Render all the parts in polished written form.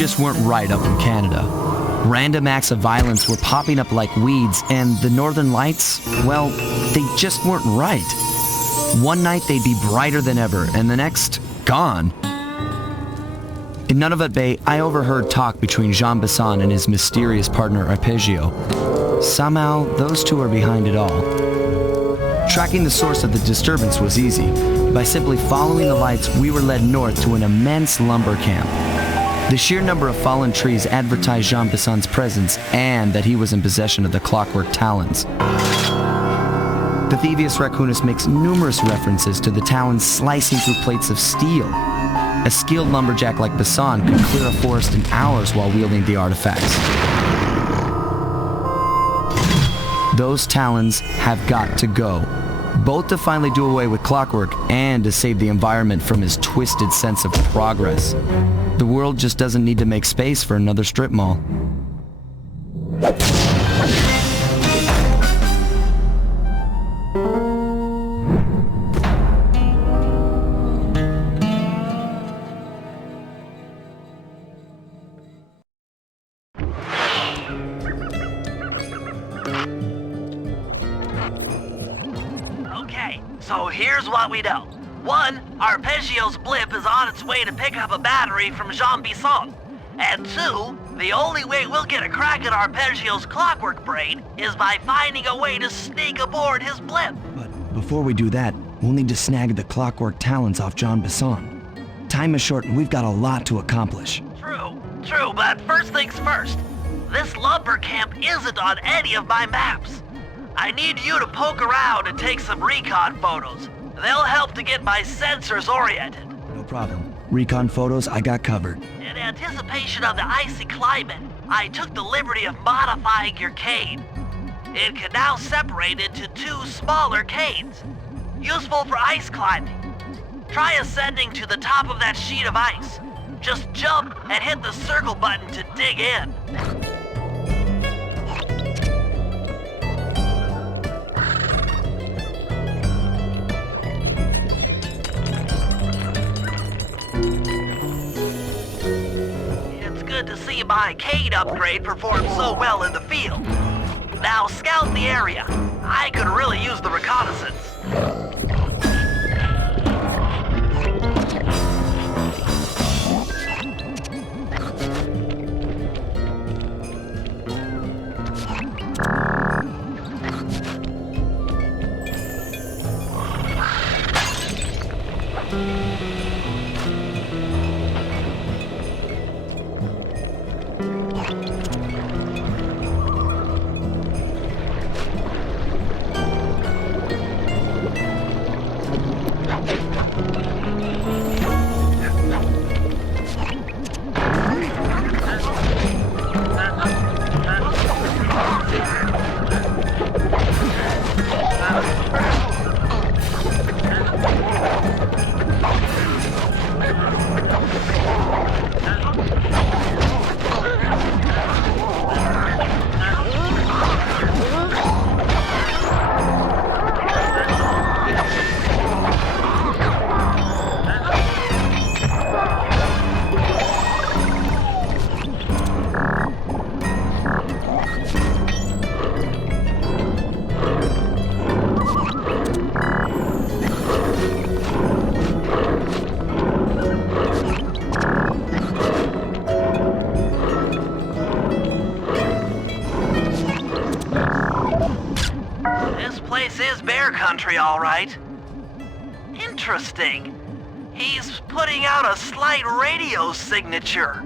just weren't right up in Canada. Random acts of violence were popping up like weeds, and the Northern Lights, well, they just weren't right. One night they'd be brighter than ever, and the next, gone. In Nunavut Bay, I overheard talk between Jean Besson and his mysterious partner Arpeggio. Somehow, those two are behind it all. Tracking the source of the disturbance was easy. By simply following the lights, we were led north to an immense lumber camp. The sheer number of fallen trees advertised Jean Besson's presence and that he was in possession of the clockwork talons. The Thievius Raccoonus makes numerous references to the talons slicing through plates of steel. A skilled lumberjack like Besson could clear a forest in hours while wielding the artifacts. Those talons have got to go, both to finally do away with clockwork and to save the environment from his twisted sense of progress. The world just doesn't need to make space for another strip mall. Okay, so here's what we know. 1, Arpeggio's blip is on its way to pick up a battery from Jean Besson. And 2, the only way we'll get a crack at Arpeggio's clockwork brain is by finding a way to sneak aboard his blip. But before we do that, we'll need to snag the clockwork talons off Jean Besson. Time is short and we've got a lot to accomplish. True, but first things first. This lumber camp isn't on any of my maps. I need you to poke around and take some recon photos. They'll help to get my sensors oriented. No problem. Recon photos, I got covered. In anticipation of the icy climate, I took the liberty of modifying your cane. It can now separate into 2 smaller canes, useful for ice climbing. Try ascending to the top of that sheet of ice. Just jump and hit the circle button to dig in. To see my cane upgrade perform so well in the field. Now scout the area. I could really use the reconnaissance. All right. Interesting. He's putting out a slight radio signature.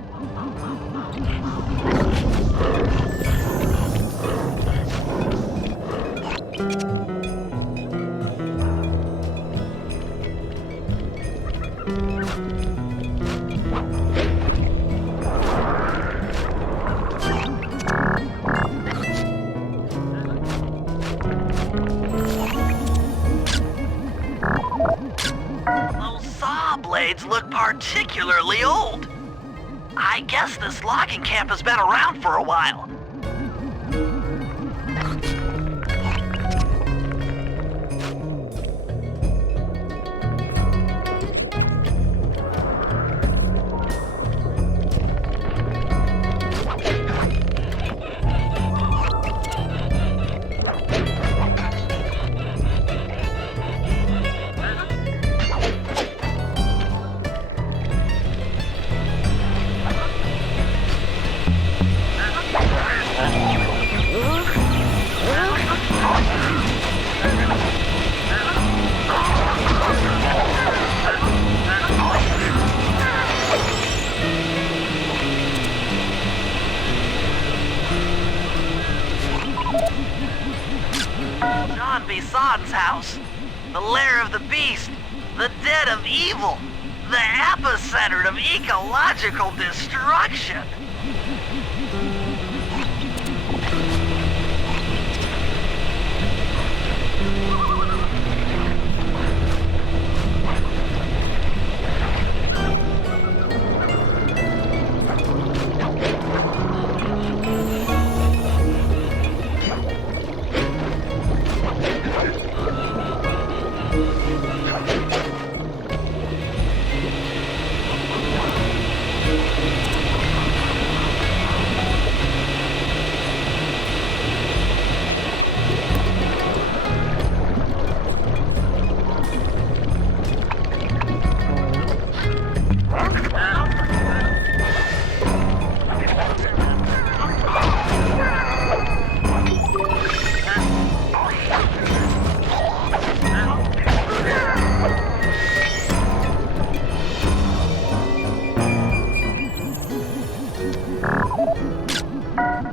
Look particularly old. I guess this logging camp has been around for a while. Jean Bison's house. The lair of the beast, the den of evil, the epicenter of ecological destruction.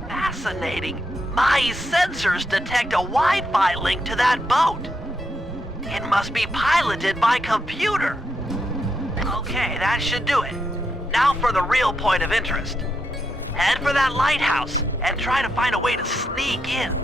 Fascinating. My sensors detect a Wi-Fi link to that boat. It must be piloted by computer. Okay, that should do it. Now for the real point of interest. Head for that lighthouse and try to find a way to sneak in.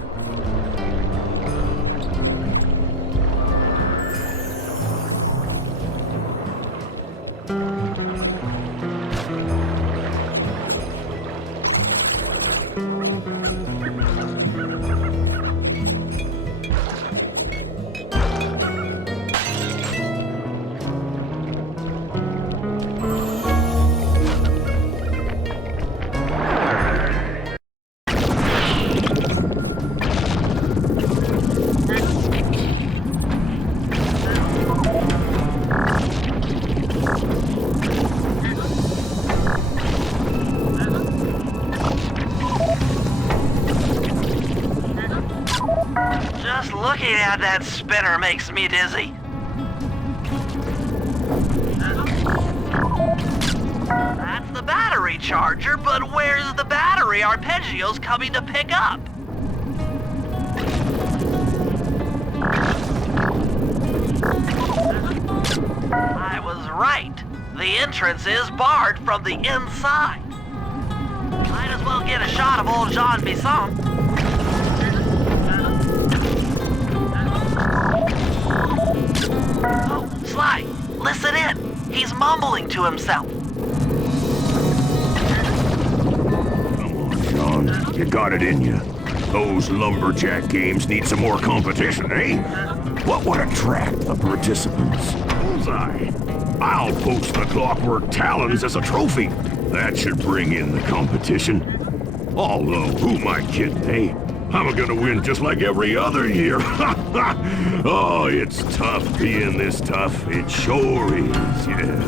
Just looking at that spinner makes me dizzy. That's the battery charger, but where's the battery Arpeggio's coming to pick up? I was right. The entrance is barred from the inside. Might as well get a shot of old Jean Bison. Oh, Sly, listen in. He's mumbling to himself. Come on, John. You got it in you. Those lumberjack games need some more competition, eh? What would attract the participants? Bullseye. I'll post the clockwork talons as a trophy. That should bring in the competition. Although, who am I kidding, eh? I'm gonna win just like every other year. Oh, it's tough being this tough. It sure is, yeah.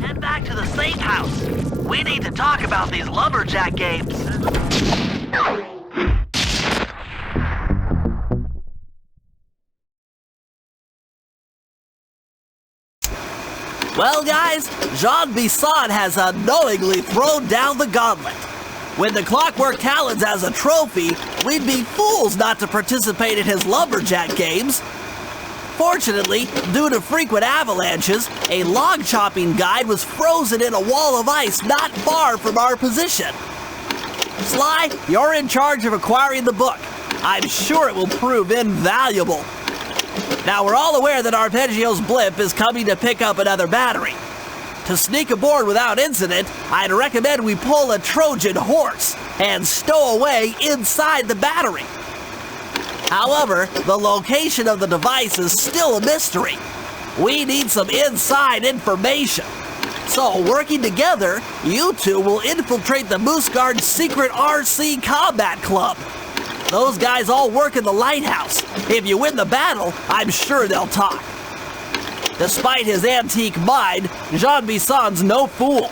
Head back to the safe house. We need to talk about these lumberjack games. Well, guys, Jean Bison has unknowingly thrown down the gauntlet. With the clockwork talons as a trophy, we'd be fools not to participate in his lumberjack games. Fortunately, due to frequent avalanches, a log chopping guide was frozen in a wall of ice not far from our position. Sly, you're in charge of acquiring the book. I'm sure it will prove invaluable. Now, we're all aware that Arpeggio's blimp is coming to pick up another battery. To sneak aboard without incident, I'd recommend we pull a Trojan horse and stow away inside the battery. However, the location of the device is still a mystery. We need some inside information. So, working together, you two will infiltrate the Moose Guard's secret RC Combat Club. Those guys all work in the lighthouse. If you win the battle, I'm sure they'll talk. Despite his antique mind, Jean Bison's no fool.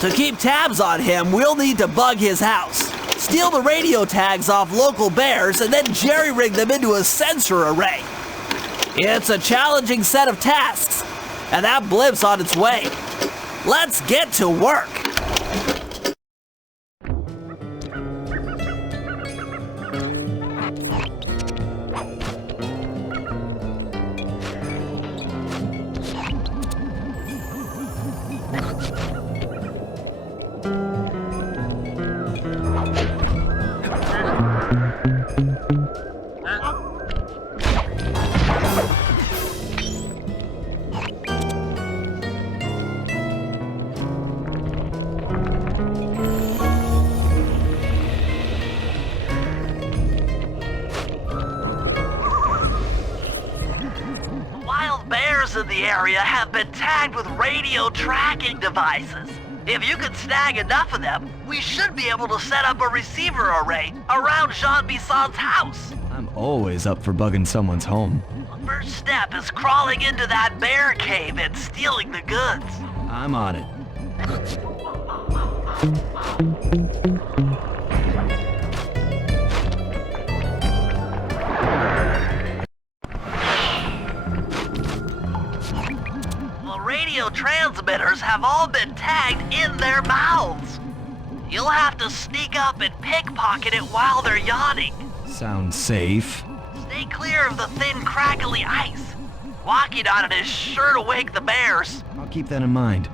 To keep tabs on him, we'll need to bug his house, steal the radio tags off local bears, and then jerry-rig them into a sensor array. It's a challenging set of tasks, and that blimp's on its way. Let's get to work. in the area have been tagged with radio tracking devices. If you can snag enough of them, we should be able to set up a receiver array around Jean Bisson's house. I'm always up for bugging someone's home. The first step is crawling into that bear cave and stealing the goods. I'm on it. The radio transmitters have all been tagged in their mouths. You'll have to sneak up and pickpocket it while they're yawning. Sounds safe. Stay clear of the thin, crackly ice. Walking on it is sure to wake the bears. I'll keep that in mind.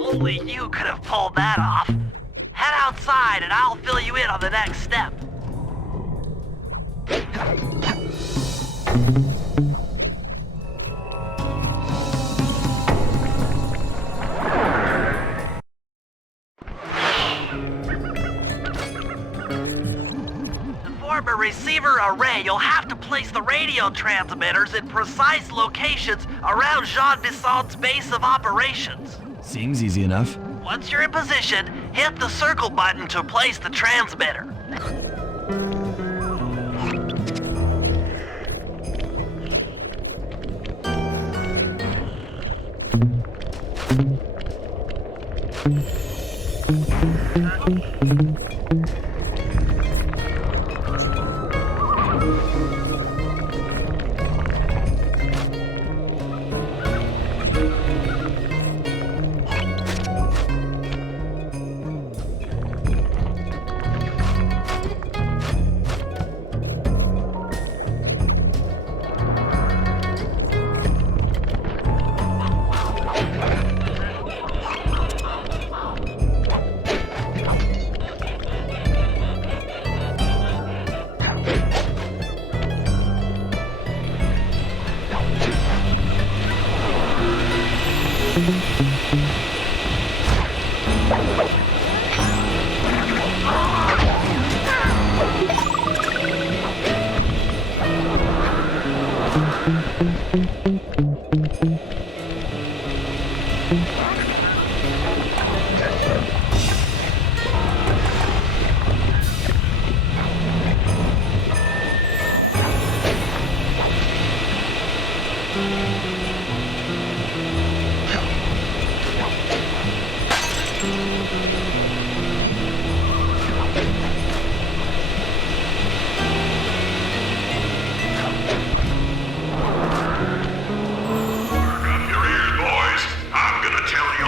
Only you could have pulled that off. Head outside and I'll fill you in on the next step. To form a receiver array, you'll have to place the radio transmitters in precise locations around Jean Bisson's base of operations. Seems easy enough. Once you're in position, hit the circle button to place the transmitter. Got your ears, boys. I'm gonna tell you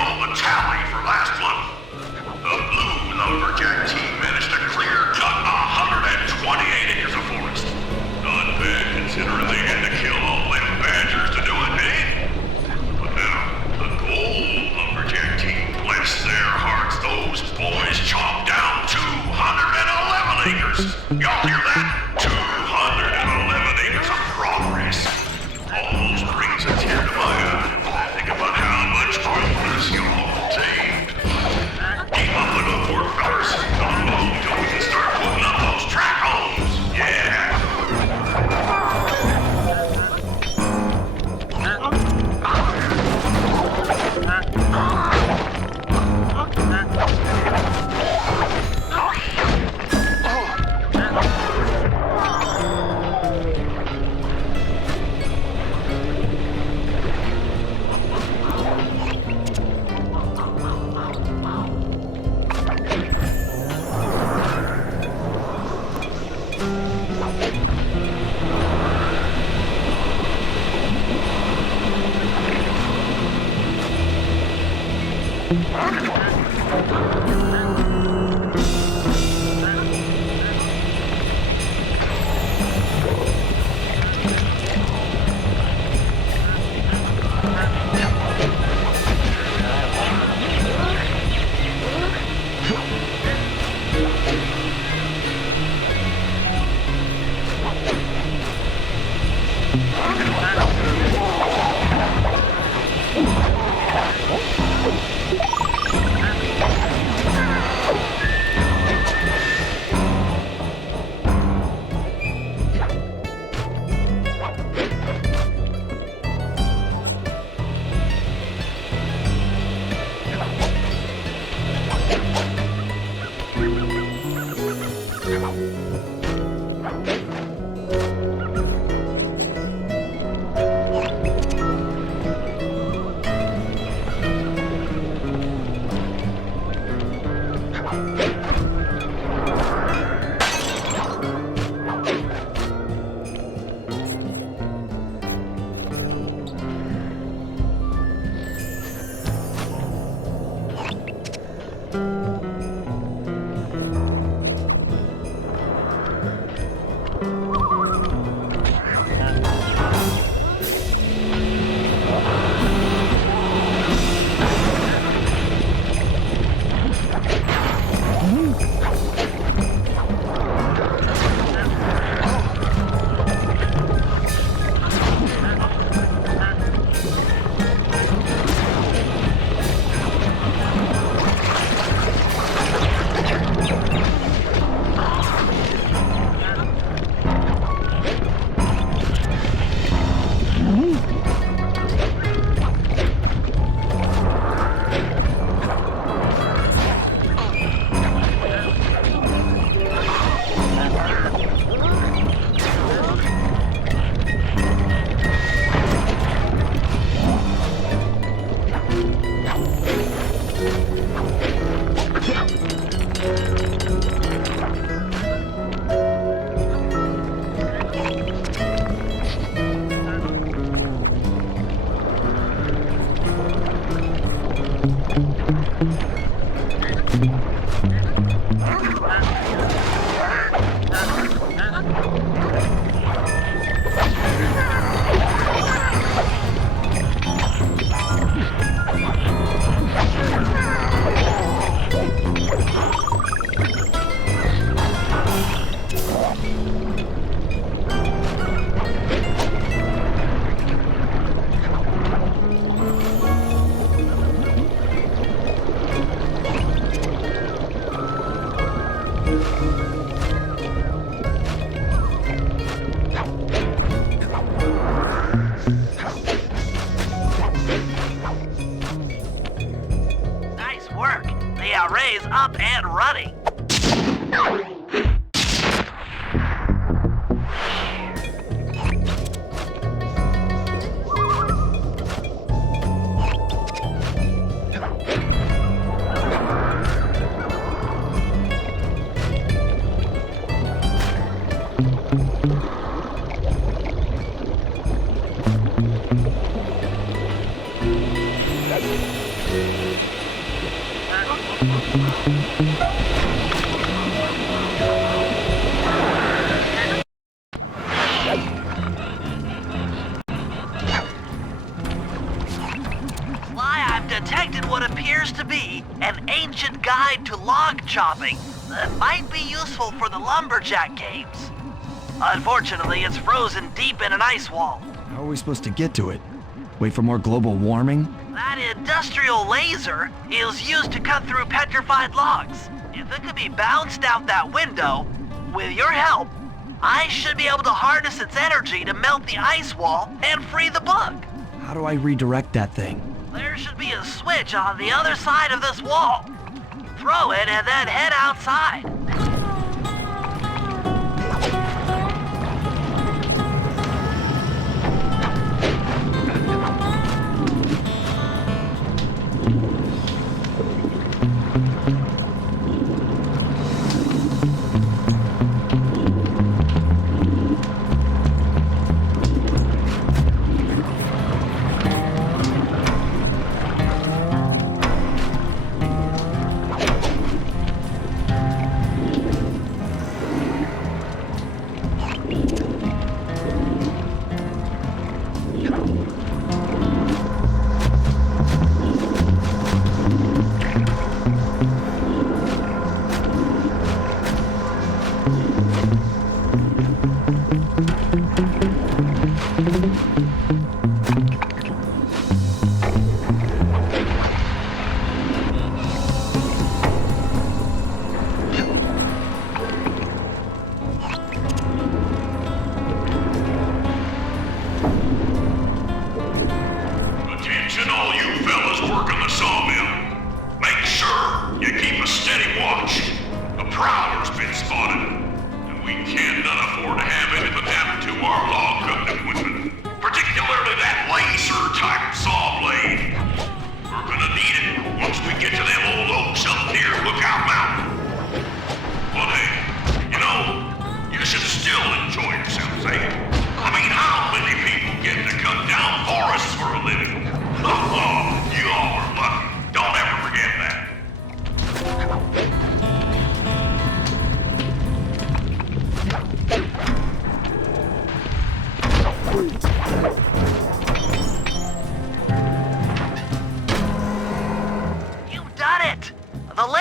array's up and running. Detected what appears to be an ancient guide to log chopping that might be useful for the lumberjack games. Unfortunately, it's frozen deep in an ice wall. How are we supposed to get to it? Wait for more global warming? That industrial laser is used to cut through petrified logs. If it could be bounced out that window, with your help, I should be able to harness its energy to melt the ice wall and free the bug. How do I redirect that thing? There should be a switch on the other side of this wall. Throw it and then head outside.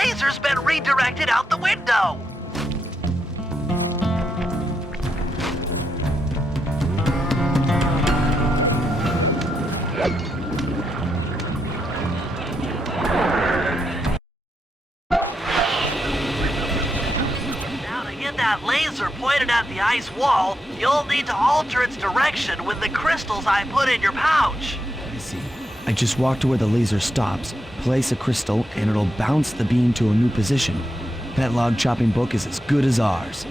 laser's been redirected out the window. Now to get that laser pointed at the ice wall, you'll need to alter its direction with the crystals I put in your pouch. I see. I just walk to where the laser stops, place a crystal, and it'll bounce the beam to a new position. That log chopping book is as good as ours.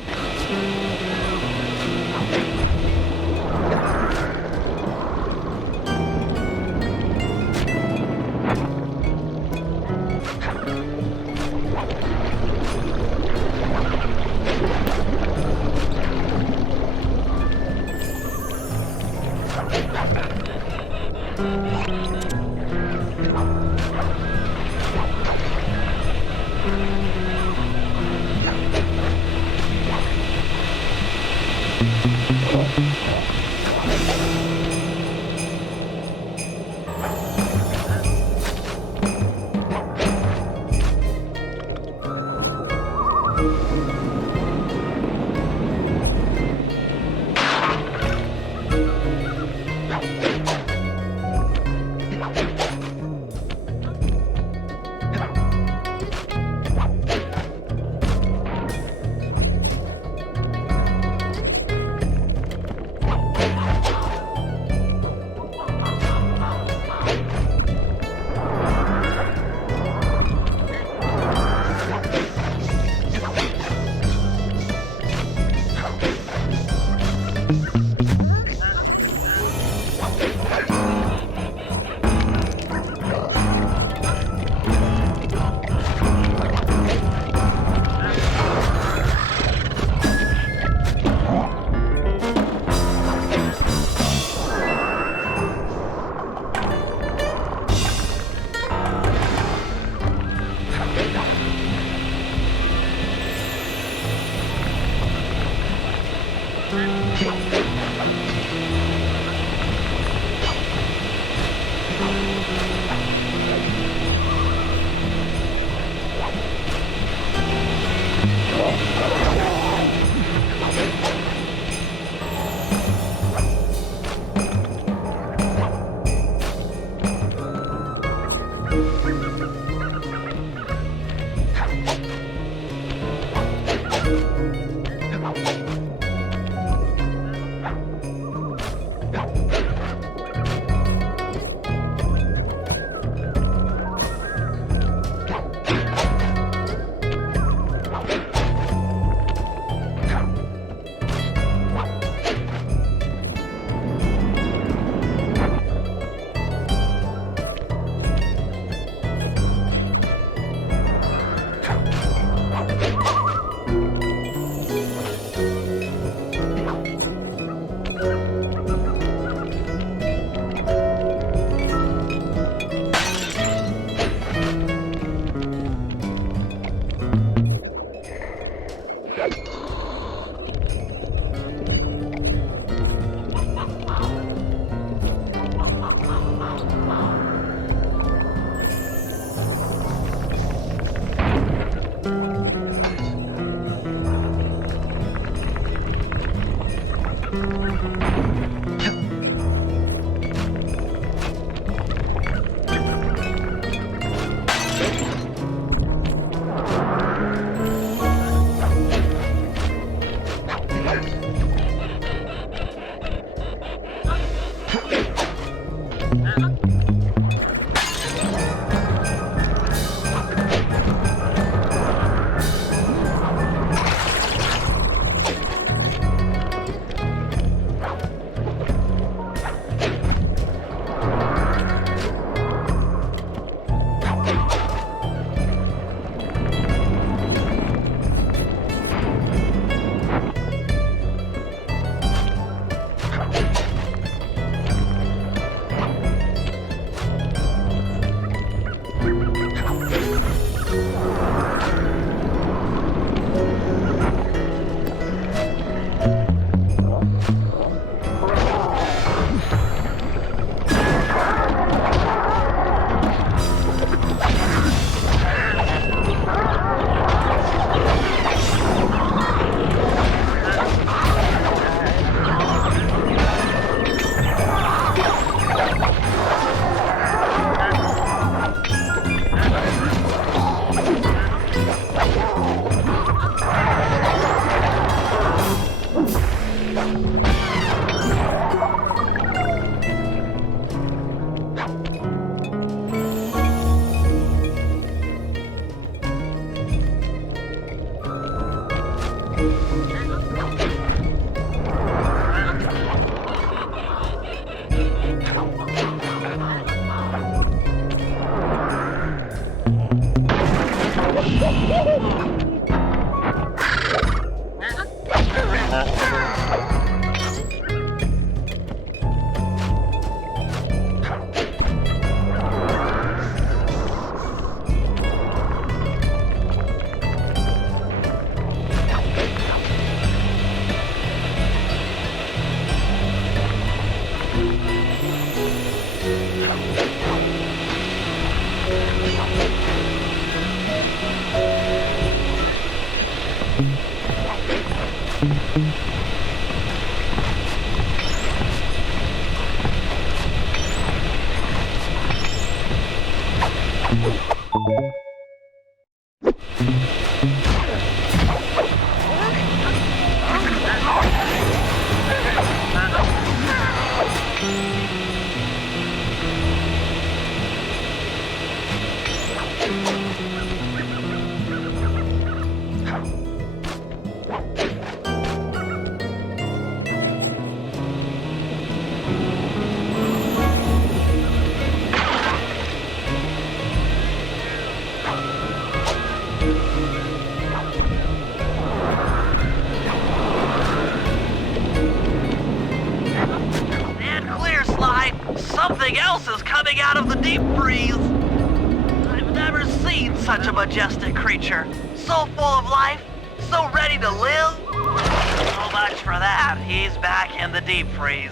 Something else is coming out of the deep freeze. I've never seen such a majestic creature. So full of life, so ready to live. So much for that. He's back in the deep freeze.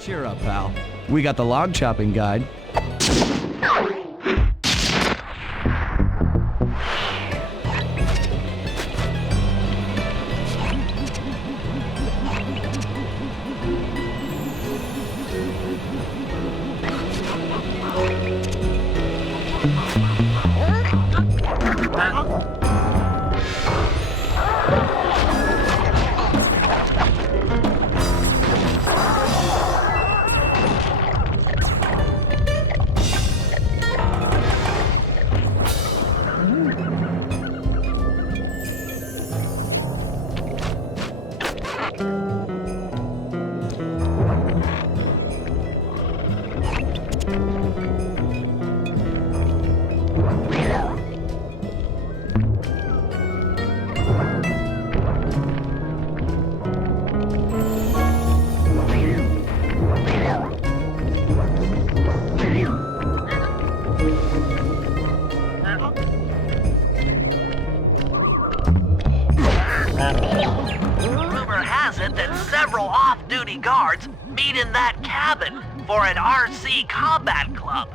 Cheer up, pal. We got the log chopping guide. Rumor has it that several off-duty guards meet in that cabin for an RC combat club.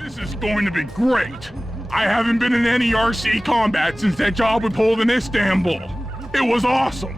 This is going to be great. I haven't been in any RC combat since that job we pulled in Istanbul. It was awesome.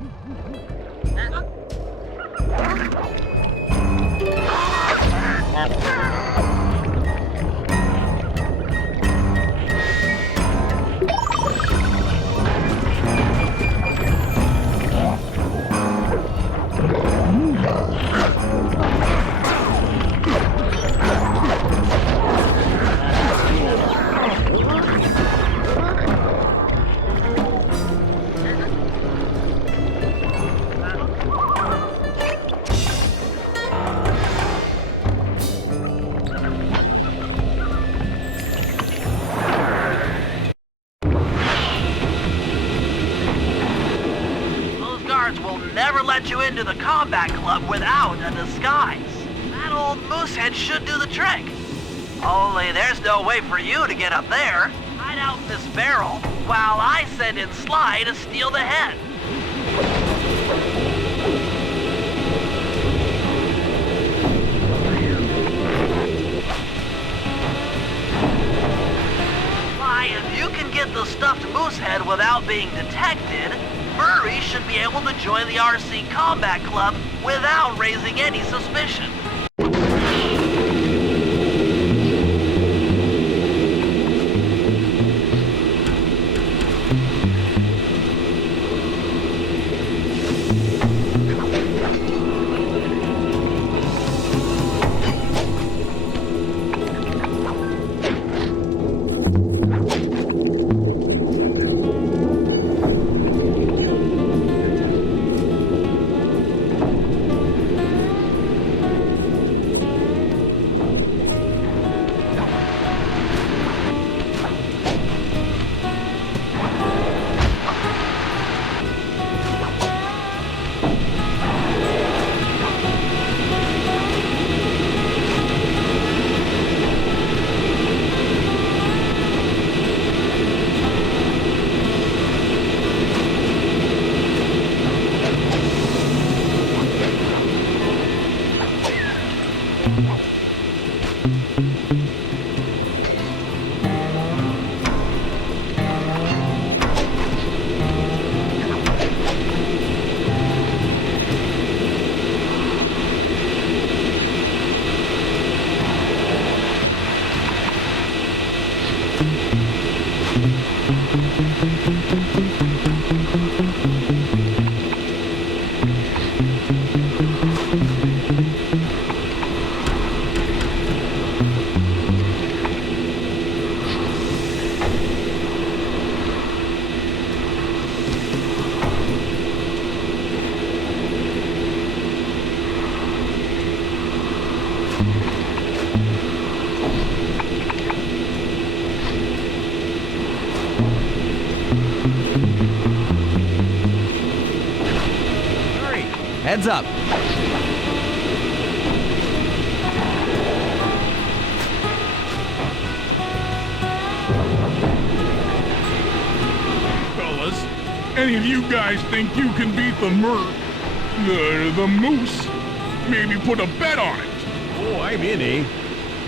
Never let you into the combat club without a disguise. That old moosehead should do the trick. Only there's no way for you to get up there. Hide out in this barrel while I send in Sly to steal the head. Sly, if you can get the stuffed moosehead without being detected, Murray should be able to join the RC Combat Club without raising any suspicion. Heads up. Fellas, any of you guys think you can beat the moose? Maybe put a bet on it. Oh, I'm in, eh?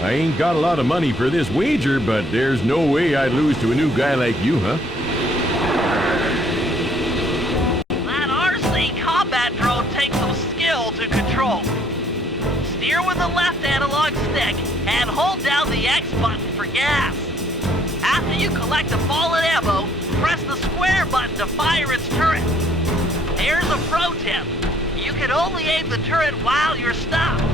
I ain't got a lot of money for this wager, but there's no way I'd lose to a new guy like you, huh? That RC combat drone takes some skill to control. Steer with the left analog stick and hold down the X button for gas. After you collect a fallen ammo, press the square button to fire its turret. Here's a pro tip. You can only aim the turret while you're stopped.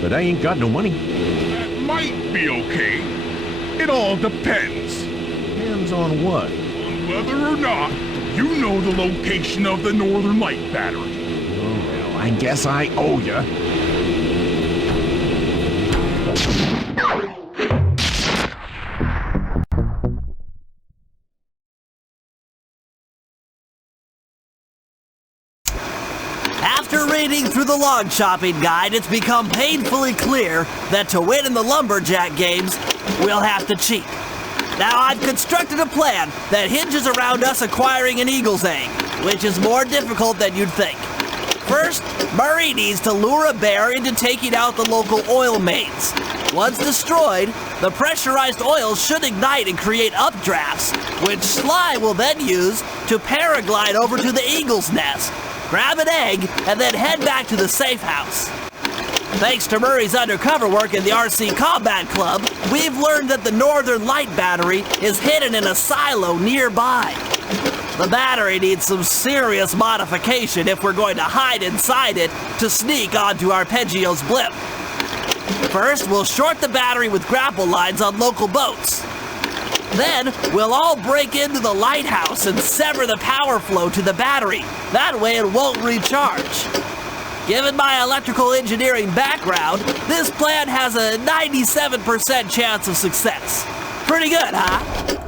But I ain't got no money. That might be okay. It all depends. Depends on what? On whether or not you know the location of the Northern Light battery. Oh, well, I guess I owe ya. After reading through the log chopping guide, it's become painfully clear that to win in the lumberjack games, we'll have to cheat. Now, I've constructed a plan that hinges around us acquiring an eagle's egg, which is more difficult than you'd think. First, Murray needs to lure a bear into taking out the local oil mains. Once destroyed, the pressurized oil should ignite and create updrafts, which Sly will then use to paraglide over to the eagle's nest, grab an egg, and then head back to the safe house. Thanks to Murray's undercover work in the RC Combat Club, we've learned that the Northern Light battery is hidden in a silo nearby. The battery needs some serious modification if we're going to hide inside it to sneak onto Arpeggio's blimp. First, we'll short the battery with grapple lines on local boats. Then, we'll all break into the lighthouse and sever the power flow to the battery. That way it won't recharge. Given my electrical engineering background, this plan has a 97% chance of success. Pretty good, huh?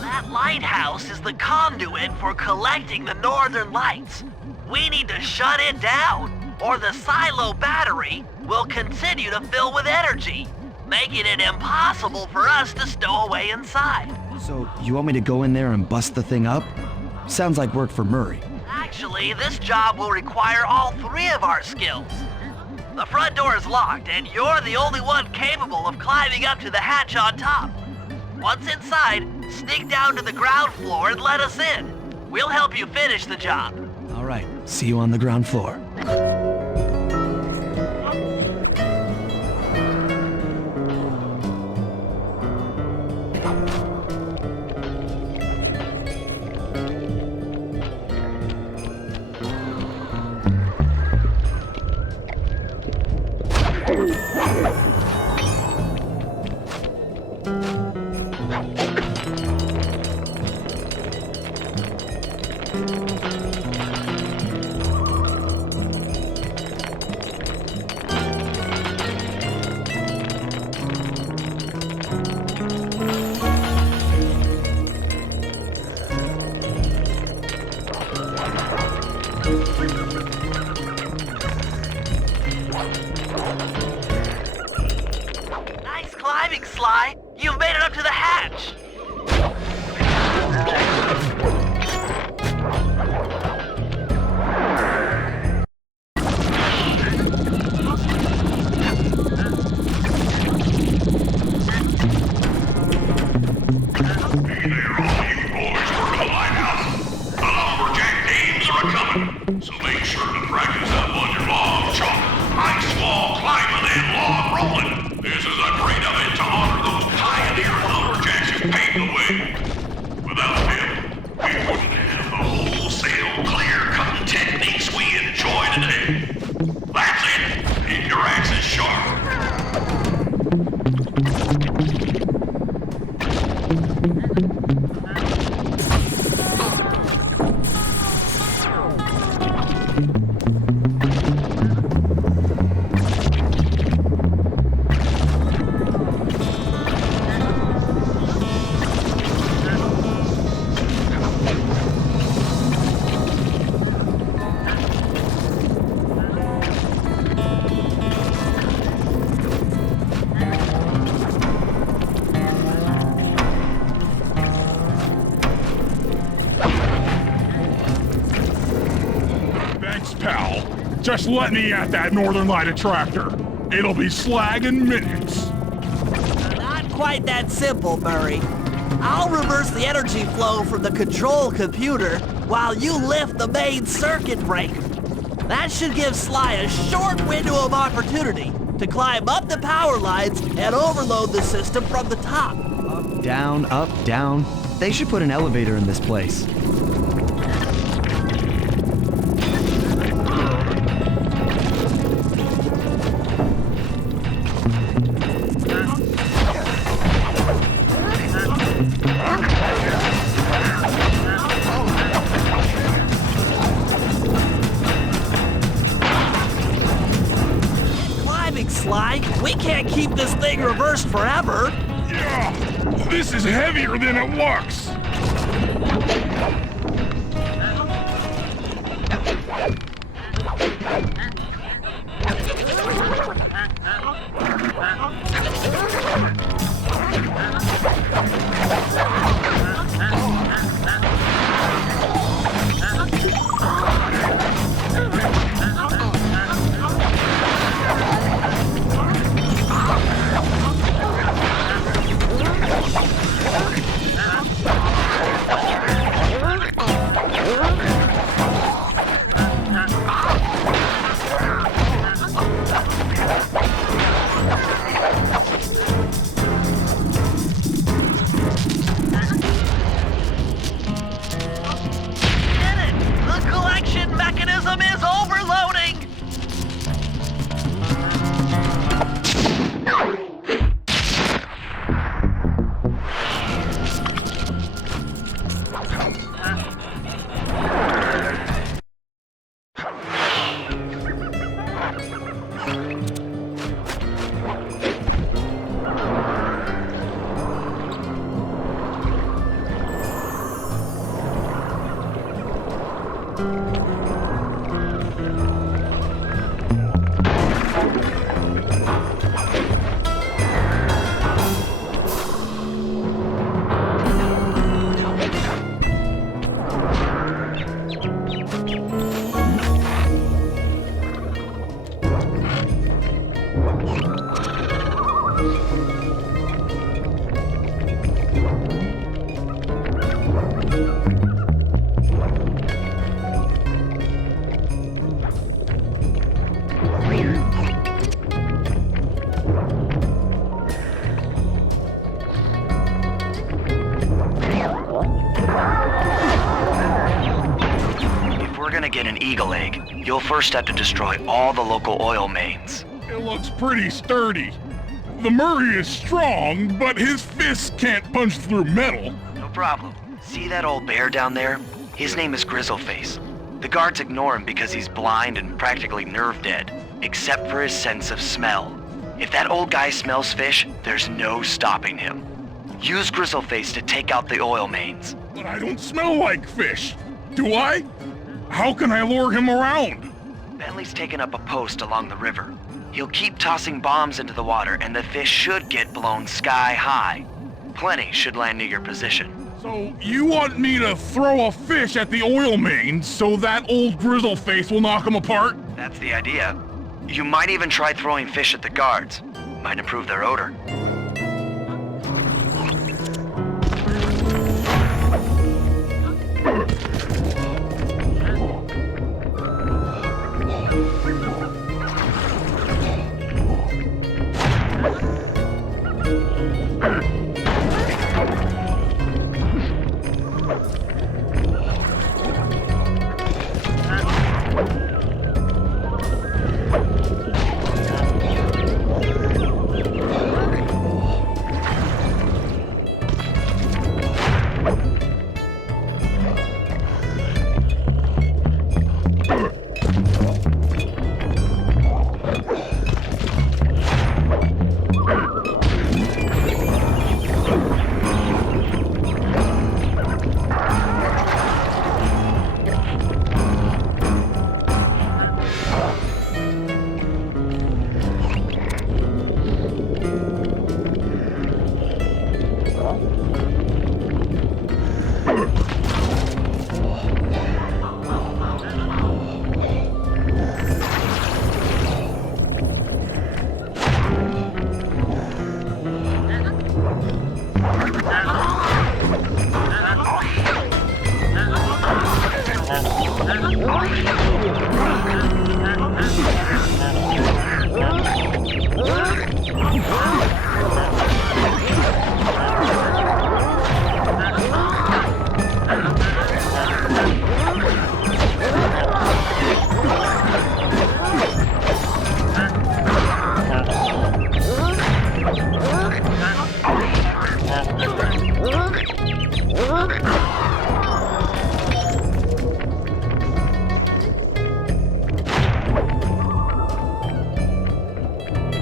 That lighthouse is the conduit for collecting the Northern Lights. We need to shut it down, or the silo battery will continue to fill with energy, making it impossible for us to stow away inside. So, you want me to go in there and bust the thing up? Sounds like work for Murray. Actually, this job will require all three of our skills. The front door is locked, and you're the only one capable of climbing up to the hatch on top. Once inside, sneak down to the ground floor and let us in. We'll help you finish the job. All right, see you on the ground floor. Nice climbing, Sly. You've made it up to the hatch. So make sure to practice up on your log chalk, ice wall climbing, and log rolling. This is a great event to honor those pioneer lumberjacks who paved the way. Without them, we wouldn't have the wholesale clear-cutting techniques we enjoy today. That's it. Keep your axes sharp. Pal, just let me at that Northern Light attractor. It'll be slag in minutes. Not quite that simple, Murray. I'll reverse the energy flow from the control computer while you lift the main circuit breaker. That should give Sly a short window of opportunity to climb up the power lines and overload the system from the top. Up, down. They should put an elevator in this place. Sly, we can't keep this thing reversed forever. Yeah, this is heavier than it looks. gonna get an eagle egg, you'll first have to destroy all the local oil mains. It looks pretty sturdy. The Murray is strong, but his fists can't punch through metal. No problem. See that old bear down there? His name is Grizzle Face. The guards ignore him because he's blind and practically nerve dead, except for his sense of smell. If that old guy smells fish, there's no stopping him. Use Grizzle Face to take out the oil mains. But I don't smell like fish. Do I? How can I lure him around? Bentley's taken up a post along the river. He'll keep tossing bombs into the water and the fish should get blown sky high. Plenty should land near your position. So you want me to throw a fish at the oil mains so that old Grizzle Face will knock him apart? That's the idea. You might even try throwing fish at the guards. Might improve their odor.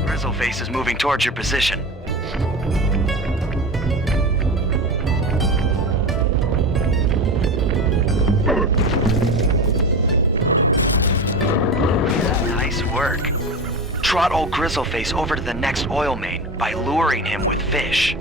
Grizzle Face is moving towards your position. Nice work. Trot old Grizzle Face over to the next oil main by luring him with fish.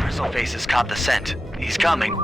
Grizzle Face has caught the scent. He's coming.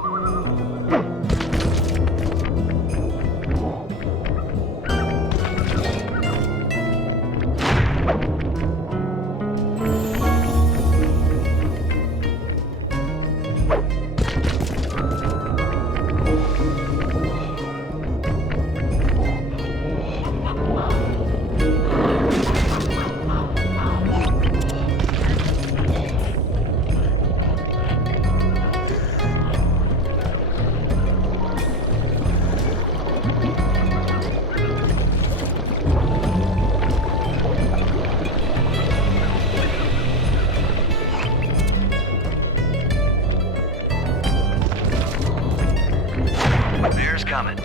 Bear's coming.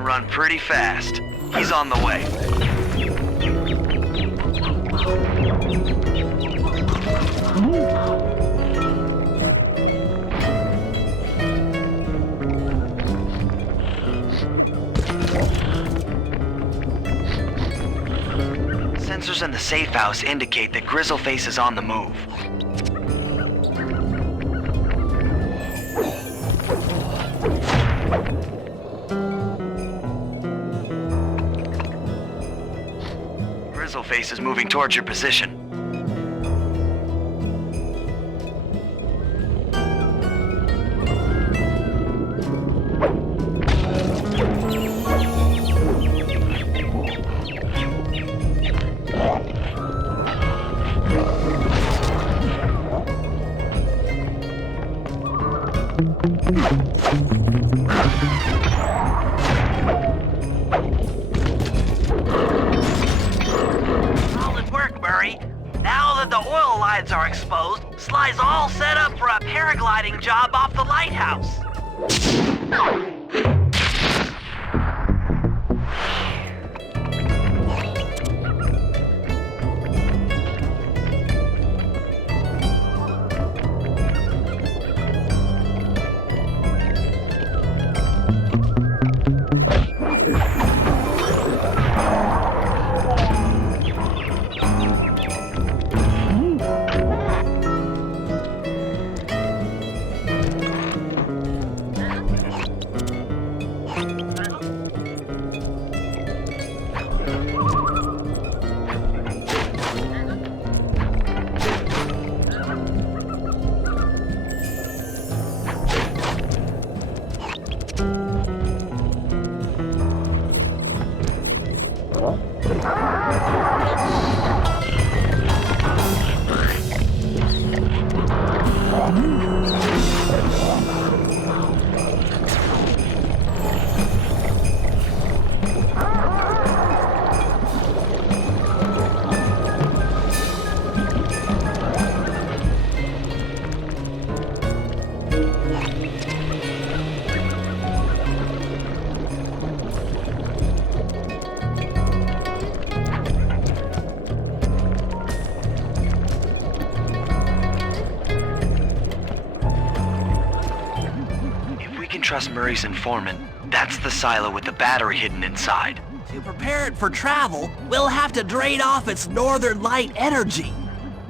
can run pretty fast. He's on the way. Sensors in the safe house indicate that Grizzle Face is on the move. Grizzle Face is moving towards your position. Solid work, Murray. Now that the oil lines are exposed, Sly's all set up for a paragliding job off the lighthouse. Trust Murray's informant. That's the silo with the battery hidden inside. To prepare it for travel, we'll have to drain off its northern light energy.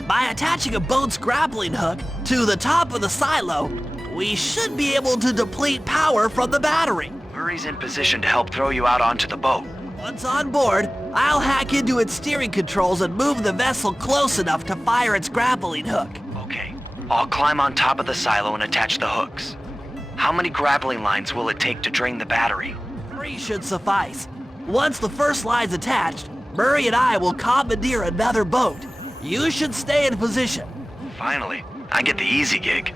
By attaching a boat's grappling hook to the top of the silo, we should be able to deplete power from the battery. Murray's in position to help throw you out onto the boat. Once on board, I'll hack into its steering controls and move the vessel close enough to fire its grappling hook. Okay, I'll climb on top of the silo and attach the hooks. How many grappling lines will it take to drain the battery? 3 should suffice. Once the first line's attached, Murray and I will commandeer another boat. You should stay in position. Finally, I get the easy gig.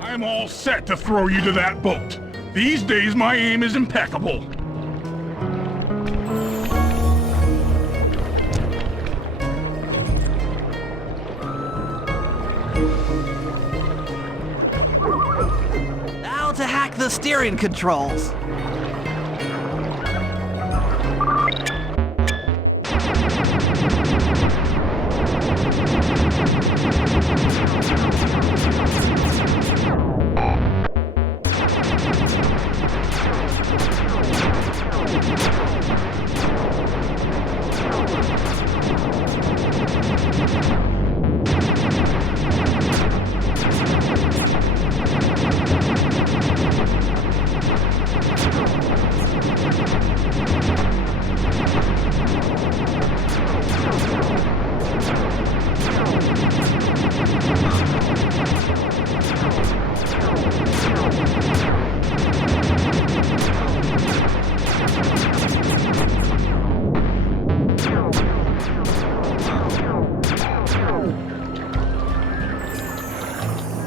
I'm all set to throw you to that boat. These days, my aim is impeccable. Now to hack the steering controls.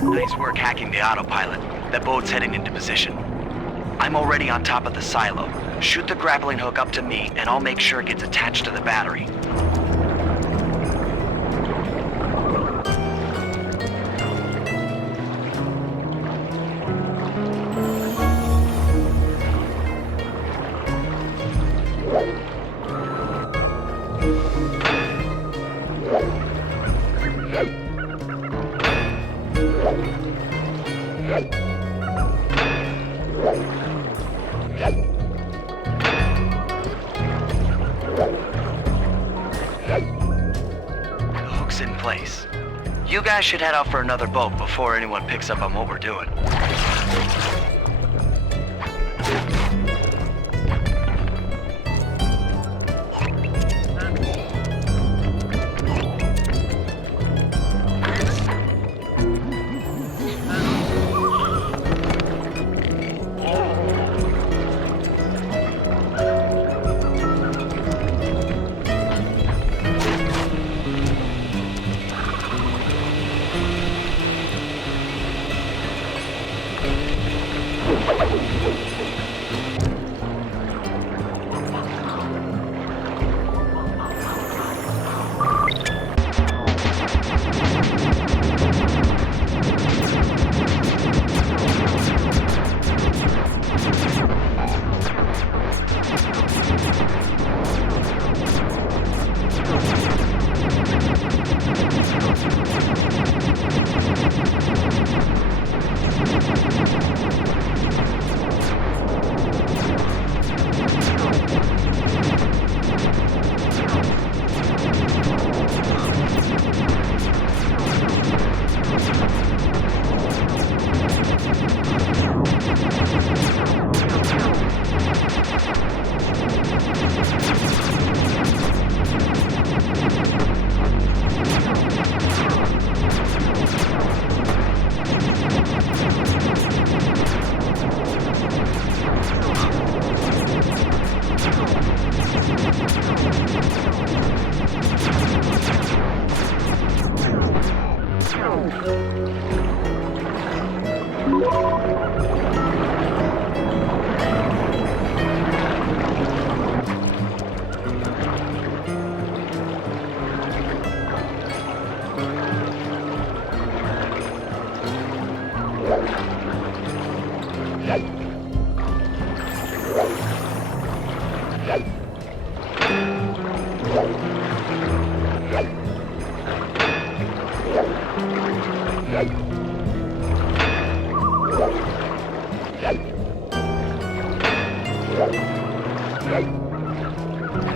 Nice work hacking the autopilot. That boat's heading into position. I'm already on top of the silo. Shoot the grappling hook up to me, and I'll make sure it gets attached to the battery. Hook's in place. You guys should head out for another boat before anyone picks up on what we're doing.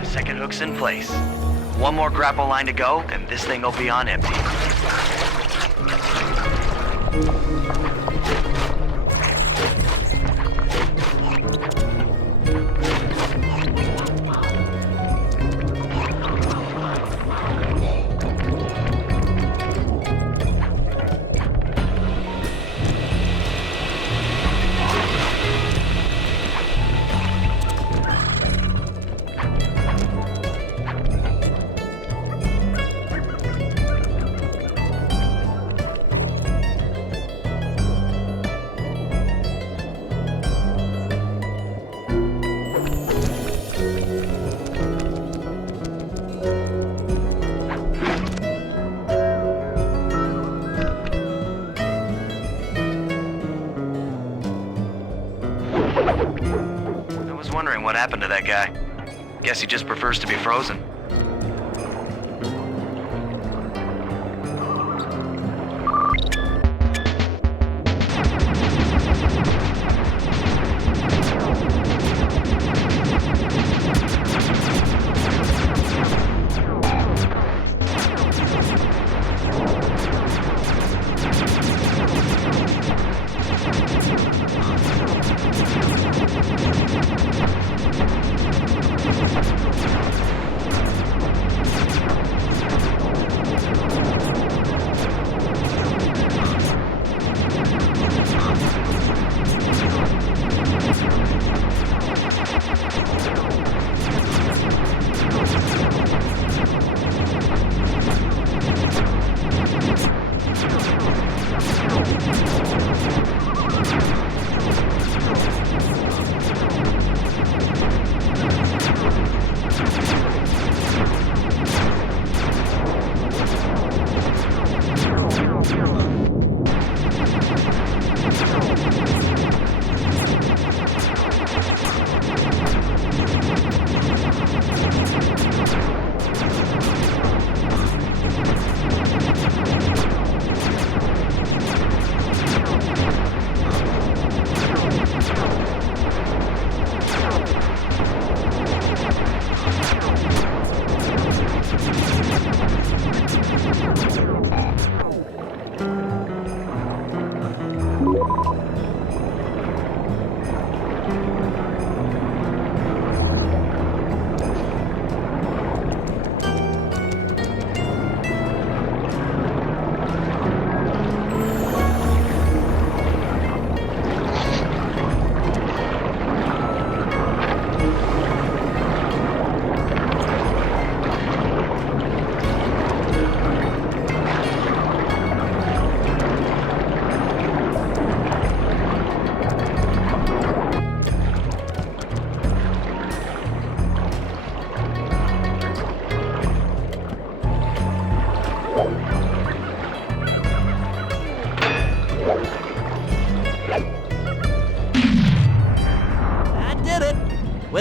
Second hook's in place. One more grapple line to go, and this thing will be on empty. What happened to that guy? Guess he just prefers to be frozen.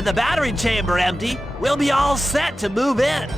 With the battery chamber empty, we'll be all set to move in.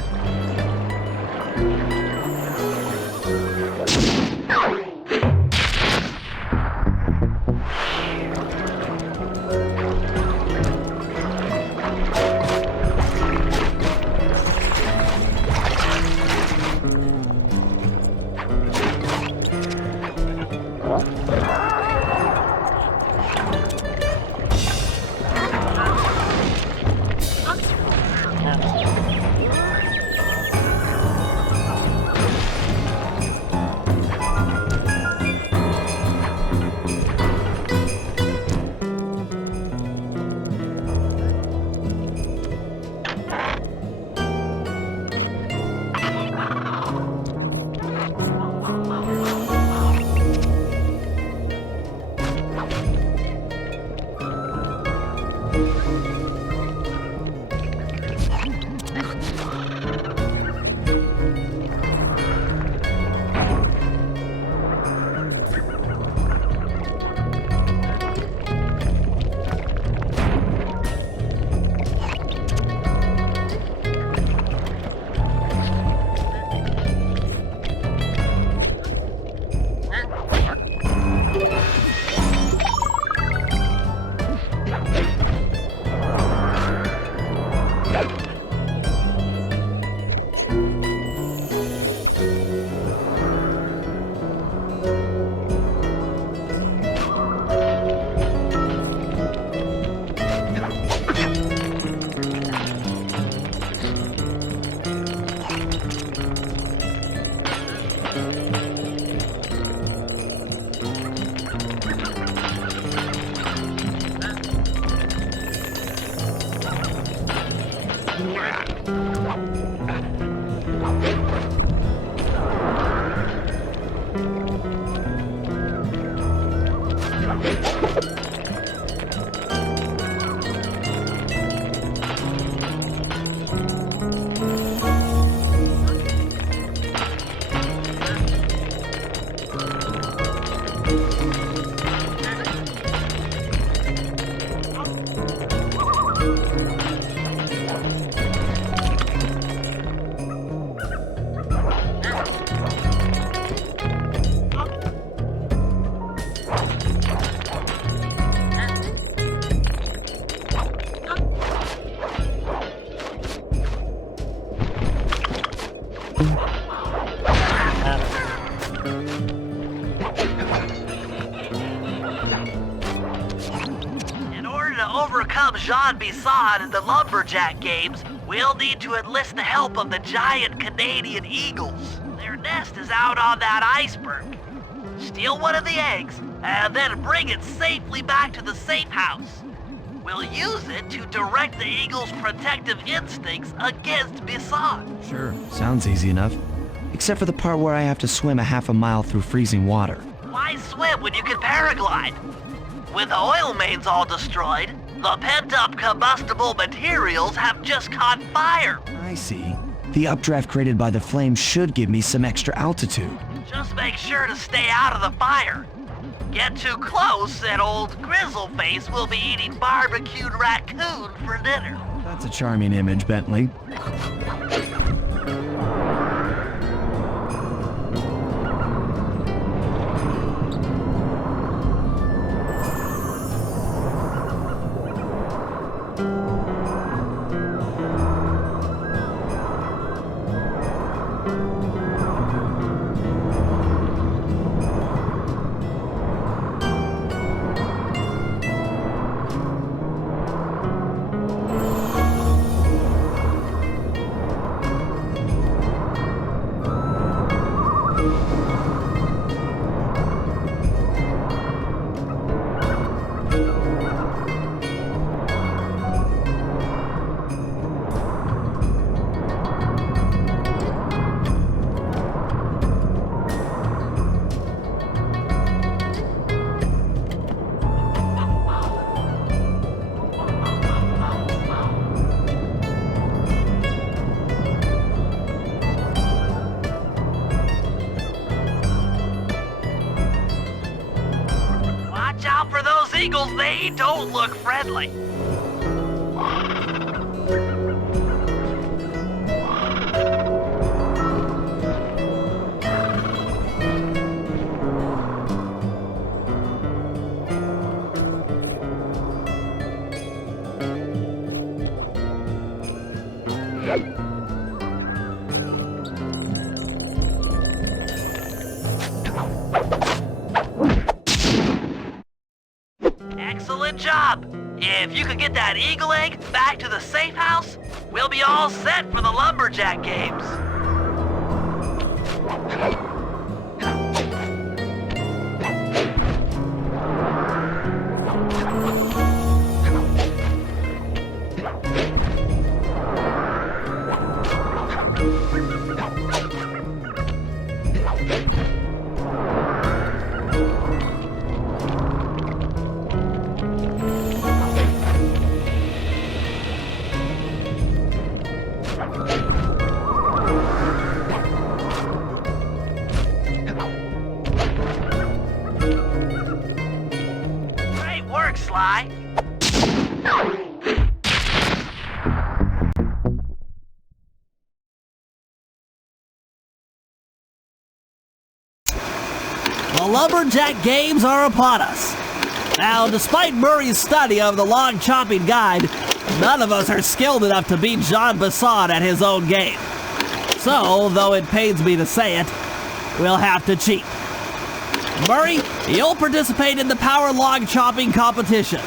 Jean Bisson in the Lumberjack games, we'll need to enlist the help of the giant Canadian eagles. Their nest is out on that iceberg. Steal one of the eggs, and then bring it safely back to the safe house. We'll use it to direct the eagles' protective instincts against Bisson. Sure, sounds easy enough. Except for the part where I have to swim a half a mile through freezing water. Why swim when you can paraglide? With the oil mains all destroyed, the pent-up combustible materials have just caught fire. I see. The updraft created by the flames should give me some extra altitude. Just make sure to stay out of the fire. Get too close and old Grizzle Face will be eating barbecued raccoon for dinner. That's a charming image, Bentley. Eagles, they don't look friendly. Excellent job! If you could get that eagle egg back to the safe house, we'll be all set for the lumberjack games. Great work, Sly. The lumberjack games are upon us. Now, despite Murray's study of the log chopping guide, none of us are skilled enough to beat Jean Bisson at his own game. So, though it pains me to say it, we'll have to cheat. Murray, you'll participate in the power log chopping competition.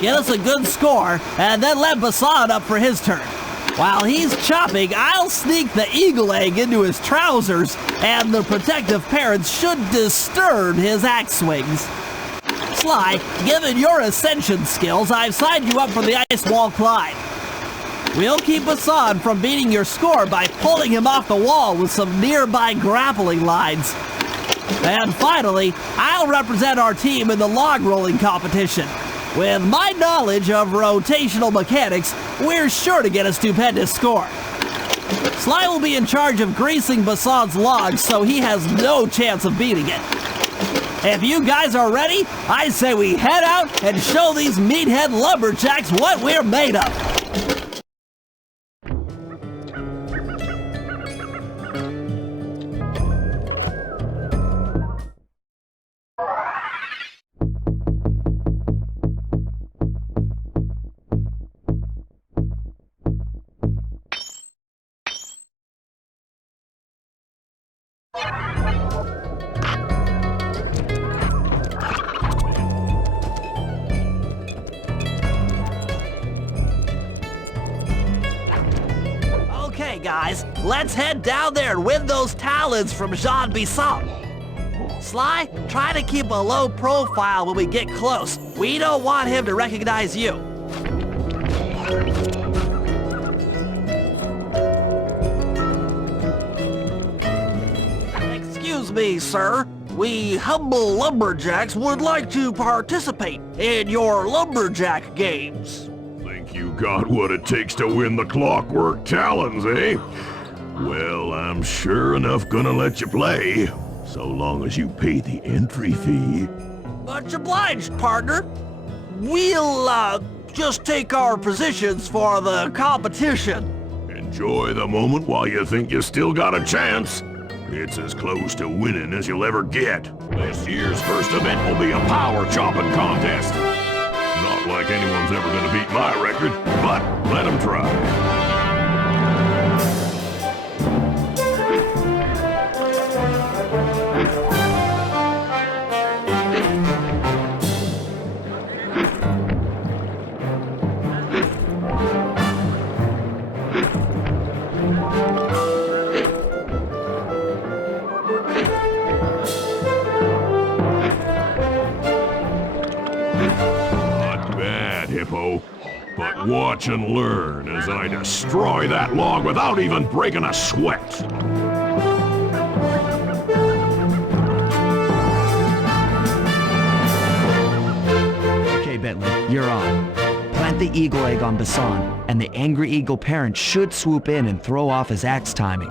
Get us a good score, and then let Bisson up for his turn. While he's chopping, I'll sneak the eagle egg into his trousers, and the protective parents should disturb his axe swings. Sly, given your ascension skills, I've signed you up for the ice wall climb. We'll keep Bisson from beating your score by pulling him off the wall with some nearby grappling lines. And finally, I'll represent our team in the log rolling competition. With my knowledge of rotational mechanics, we're sure to get a stupendous score. Sly will be in charge of greasing Bisson's logs, so he has no chance of beating it. If you guys are ready, I say we head out and show these meathead lumberjacks what we're made of. Okay, guys, let's head down there and win those talons from Jean Bisson. Sly, try to keep a low profile when we get close. We don't want him to recognize you. Excuse me, sir. We humble lumberjacks would like to participate in your lumberjack games. Think you got what it takes to win the Clockwork Talons, eh? Well, I'm sure enough gonna let you play, so long as you pay the entry fee. Much obliged, partner. We'll, just take our positions for the competition. Enjoy the moment while you think you still got a chance. It's as close to winning as you'll ever get. This year's first event will be a power chopping contest. Not like anyone's ever gonna beat my record, but let them try. But watch and learn as I destroy that log without even breaking a sweat. Okay, Bentley, you're on. Plant the eagle egg on Bisson, and the angry eagle parent should swoop in and throw off his axe timing.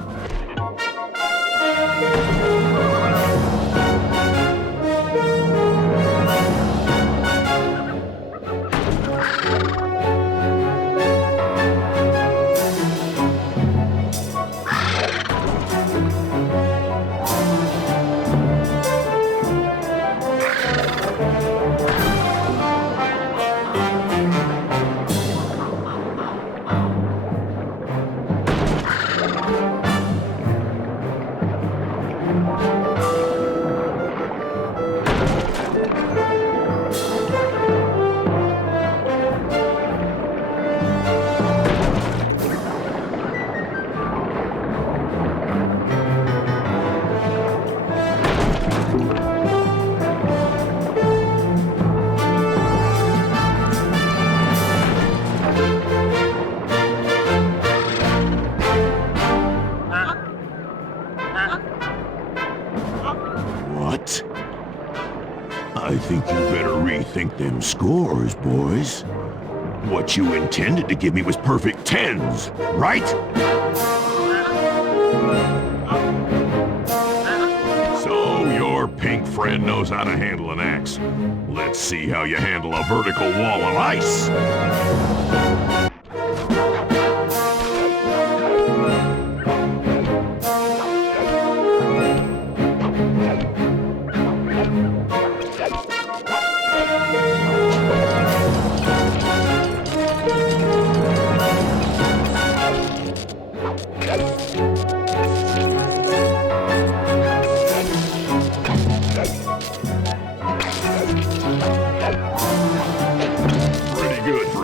I think you better rethink them scores, boys. What you intended to give me was perfect tens, right? So your pink friend knows how to handle an axe. Let's see how you handle a vertical wall of ice.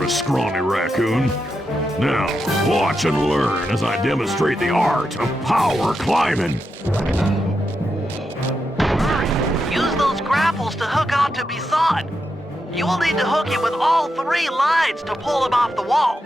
Scrawny raccoon. Now, watch and learn as I demonstrate the art of power climbing. Use those grapples to hook onto Besod. You will need to hook him with all 3 lines to pull him off the wall.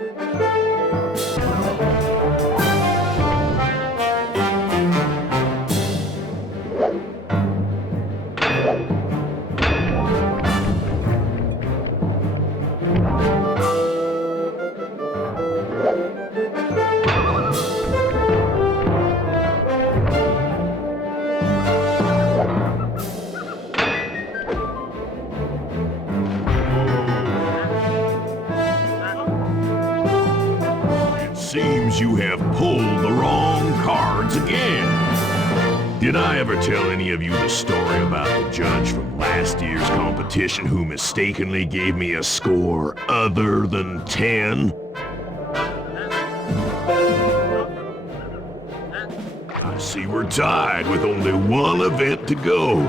Seems you have pulled the wrong cards again. Did I ever tell any of you the story about the judge from last year's competition who mistakenly gave me a score other than 10? I see we're tied with only one event to go.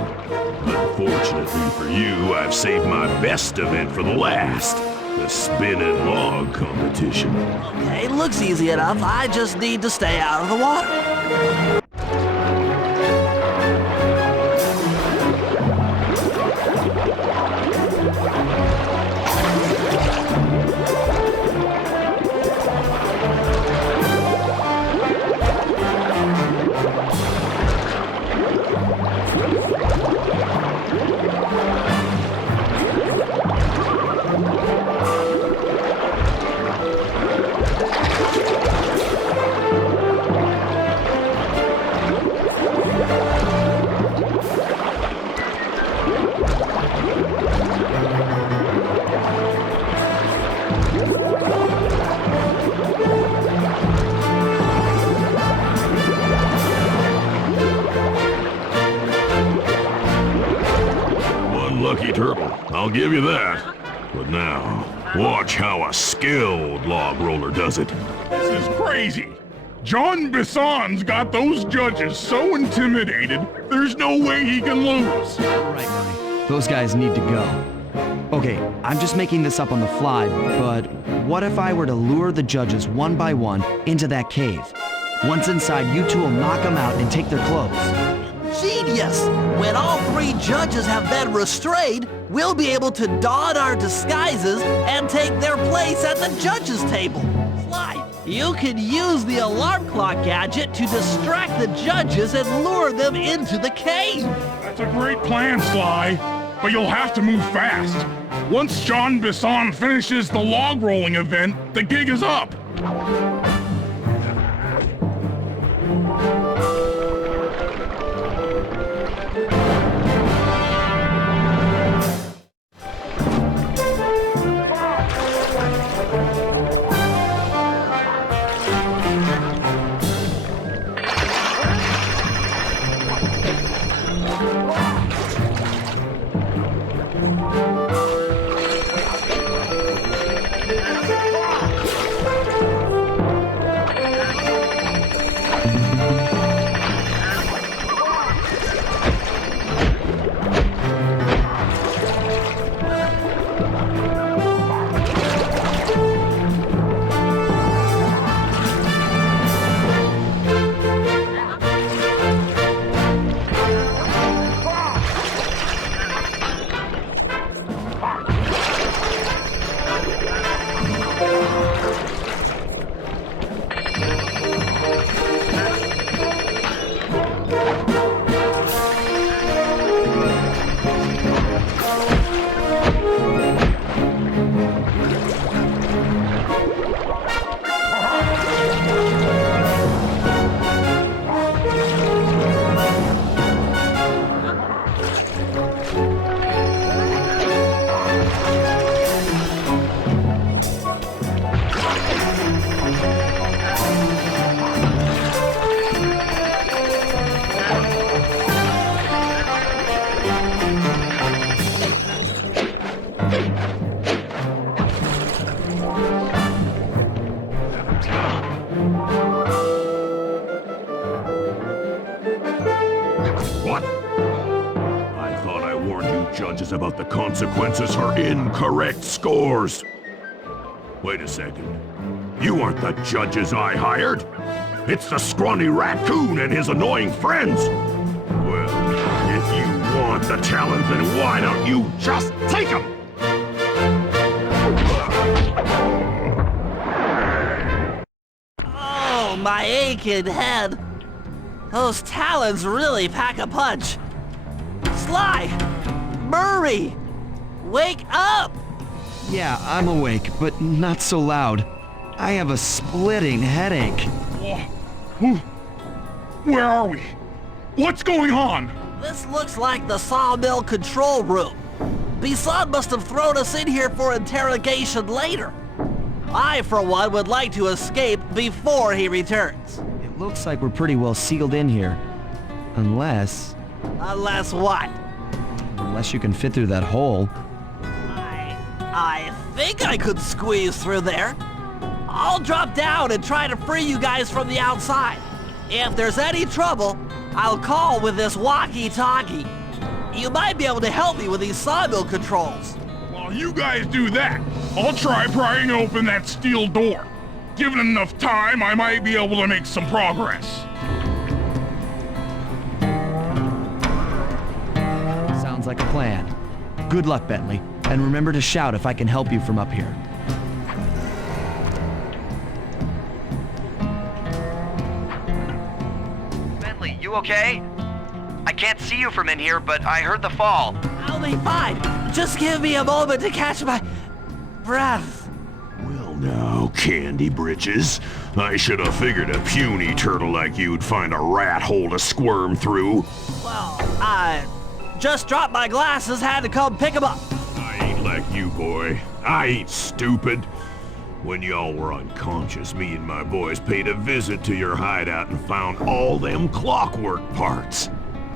Unfortunately for you, I've saved my best event for the last. The spinning log competition. Okay, looks easy enough. I just need to stay out of the water. Lucky turtle, I'll give you that. But now, watch how a skilled log roller does it. This is crazy. John Bisson's got those judges so intimidated, there's no way he can lose. Right, Murray. Those guys need to go. Okay, I'm just making this up on the fly, but what if I were to lure the judges one by one into that cave? Once inside, you two will knock them out and take their clothes. Genius! When all 3 judges have been restrained, we'll be able to don our disguises and take their place at the judges' table. Sly, you can use the alarm clock gadget to distract the judges and lure them into the cave. That's a great plan, Sly, but you'll have to move fast. Once John Bisson finishes the log rolling event, the gig is up. What? I thought I warned you judges about the consequences for incorrect scores. Wait a second. You aren't the judges I hired. It's the scrawny raccoon and his annoying friends. Well, if you want the talent, then why don't you just take them? Oh, my aching head. Those talons really pack a punch. Sly! Murray! Wake up! Yeah, I'm awake, but not so loud. I have a splitting headache. Where are we? What's going on? This looks like the sawmill control room. Bisson must have thrown us in here for interrogation later. I, for one, would like to escape before he returns. It looks like we're pretty well sealed in here. Unless Unless what? you can fit through that hole. I think I could squeeze through there. I'll drop down and try to free you guys from the outside. If there's any trouble, I'll call with this walkie-talkie. You might be able to help me with these sawmill controls. While you guys do that, I'll try prying open that steel door. Given enough time, I might be able to make some progress. Sounds like a plan. Good luck, Bentley. And remember to shout if I can help you from up here. Bentley, you okay? I can't see you from in here, but I heard the fall. I'll be fine. Just give me a moment to catch my breath. Well now, Candy Britches. I should have figured a puny turtle like you'd find a rat hole to squirm through. Well, I just dropped my glasses, had to come pick them up. I ain't like you, boy. I ain't stupid. When y'all were unconscious, me and my boys paid a visit to your hideout and found all them clockwork parts.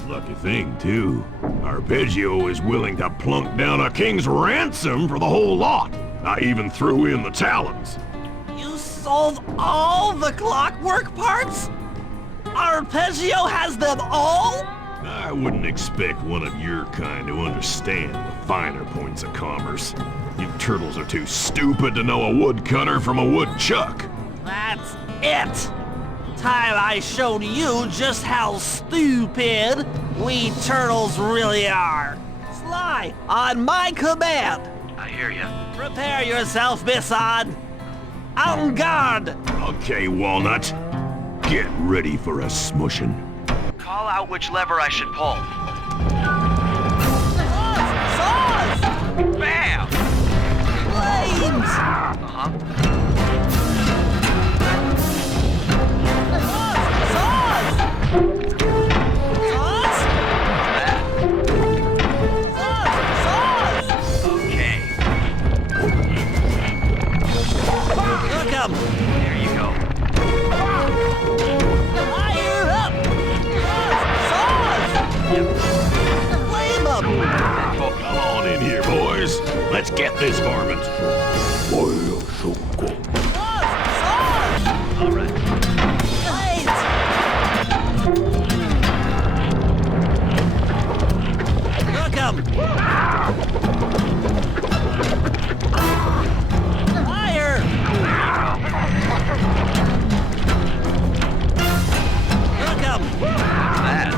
Lucky thing, too. Arpeggio is willing to plunk down a king's ransom for the whole lot. I even threw in the talons. You sold all the clockwork parts? Arpeggio has them all? I wouldn't expect one of your kind to understand the finer points of commerce. You turtles are too stupid to know a woodcutter from a woodchuck. That's it. Time I showed you just how stupid we turtles really are. Sly, on my command. I hear you. Prepare yourself, Bisson. En garde. Okay, Walnut. Get ready for a smushin'. Call out which lever I should pull. Saws! Bam! Flames! Uh-huh. Saws! Saws! That. Saws! Okay. Look 'em! There you go. Fire up! Saws! Flame 'em! Come on in here, boys. Let's get this varmint. Saws! All right. Blades! Look 'em! Fire! Look 'em! That.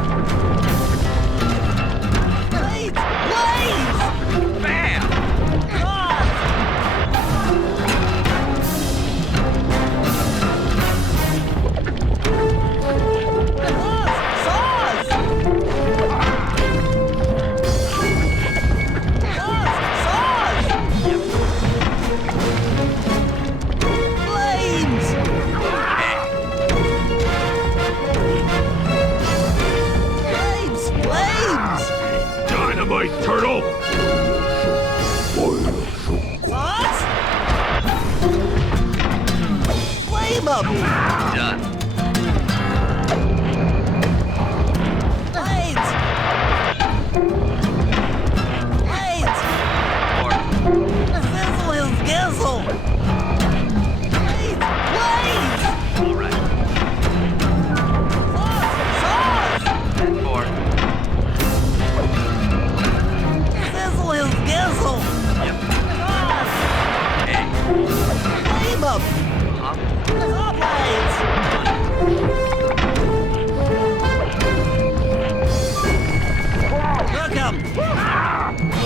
Blades! Blades! Bam! Saws! Grizzle! Blaze! All right. Sauce! 10-4. Sizzle his gizzle! Yep. Sauce! Hey. Flame him! Huh? Saw blades! Cook him!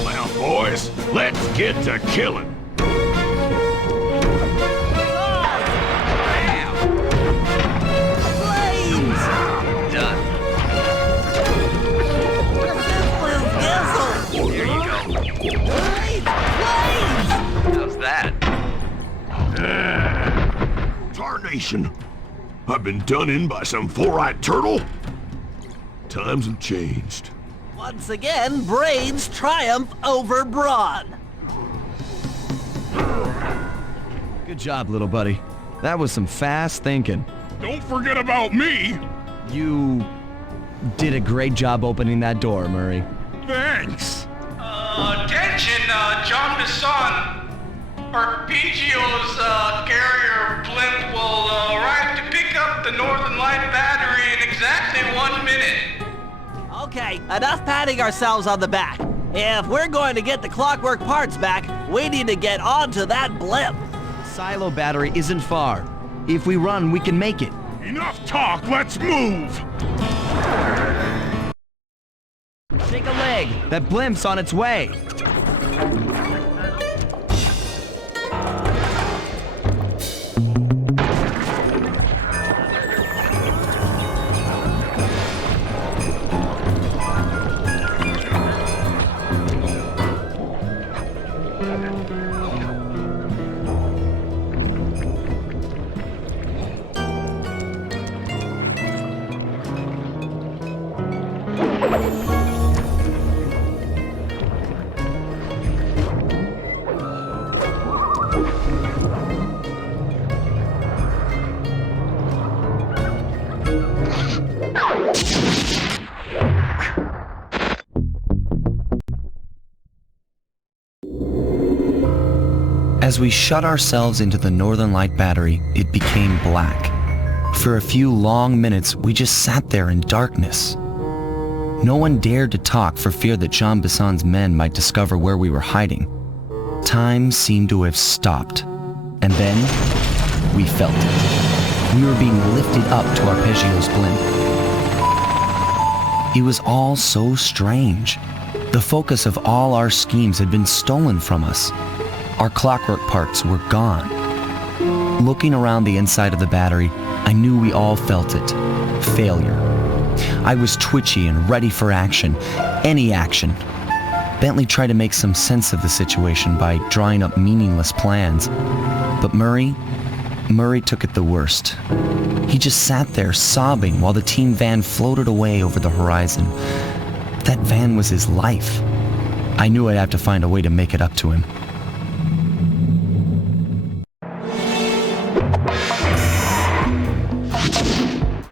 Now, boys, let's get to killing. Bam. Blaze! Done. Sizzle his gizzle! There you go. Blaze! Blaze! How's that? Tarnation. I've been done in by some four-eyed turtle? Times have changed. Once again, brains triumph over brawn. Good job, little buddy. That was some fast thinking. Don't forget about me. You did a great job opening that door, Murray. Thanks. Attention, John Bisson. Arpeggio's carrier blimp will arrive to pick up the Northern Light battery in exactly 1 minute. Okay, enough patting ourselves on the back. If we're going to get the clockwork parts back, we need to get onto that blimp. Silo battery isn't far. If we run, we can make it. Enough talk, let's move. Take a leg. That blimp's on its way. As we shut ourselves into the Northern Light battery, it became black. For a few long minutes, we just sat there in darkness. No one dared to talk for fear that Jean Bisson's men might discover where we were hiding. Time seemed to have stopped. And then, we felt it. We were being lifted up to Arpeggio's blimp. It was all so strange. The focus of all our schemes had been stolen from us. Our clockwork parts were gone. Looking around the inside of the battery, I knew we all felt it. Failure. I was twitchy and ready for action. Any action. Bentley tried to make some sense of the situation by drawing up meaningless plans. But Murray took it the worst. He just sat there sobbing while the team van floated away over the horizon. That van was his life. I knew I'd have to find a way to make it up to him.